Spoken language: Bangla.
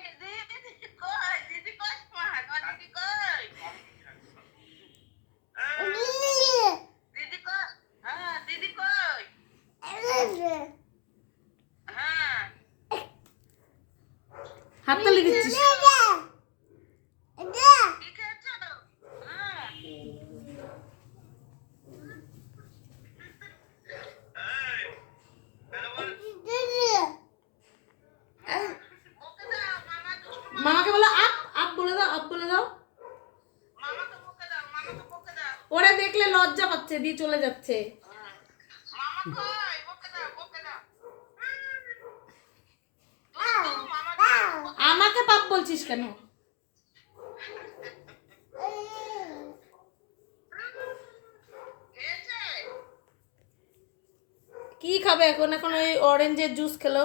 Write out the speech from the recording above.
দিদি কই দিদি কই মা দিদি কই দিদি কই হ্যাঁ দিদি কই হ্যাঁ হাততালি দিচ্ছিস কি খেয়েছো হ্যাঁ ওকে দাও মামা দুষ্টু মামাকে বলো আপ আপ বলে দাও, আপ বলে দাও। মামাকে বকে দাও মামাকে বকে দাও ওরা দেখলে লজ্জা পাচ্ছে, দিয়ে চলে যাচ্ছে। মামা কই বকে দাও দুষ্টু মামা আমাকে পাপ বলছিস কেন? খেয়েছে কি খাবে এখন? এখন ওই অরেঞ্জের জুস খেলো।